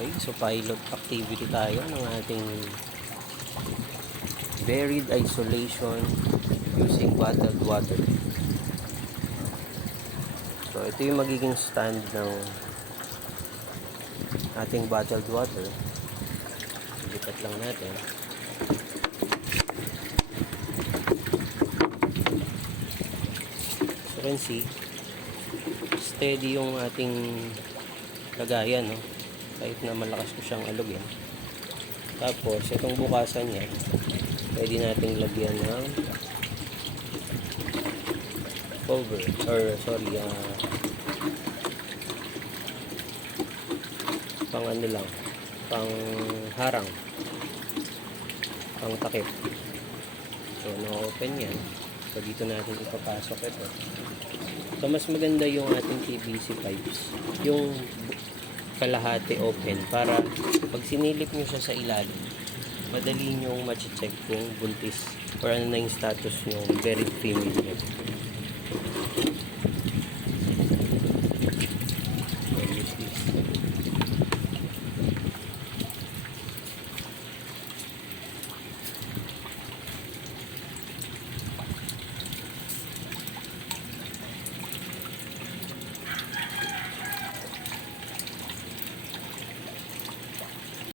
Okay, so pilot activity tayo ng ating buried isolation using bottled water. So ito yung magiging stand ng ating bottled water. Lipat lang natin. So you can see, steady yung ating lagayan, no? Kahit na malakas ko siyang alugin. Tapos itong bukasan niya, pwede nating lagyan ng cover, or sorry, pang ano lang, pang harang, pang takip. So na-open yan. So dito natin ipapasok ito. So mas maganda yung ating PVC pipes, yung kalahati open, para pag sinilip nyo siya sa ilalim, madali nyong ma-check kung buntis or ano na yung status yung buried female nyo.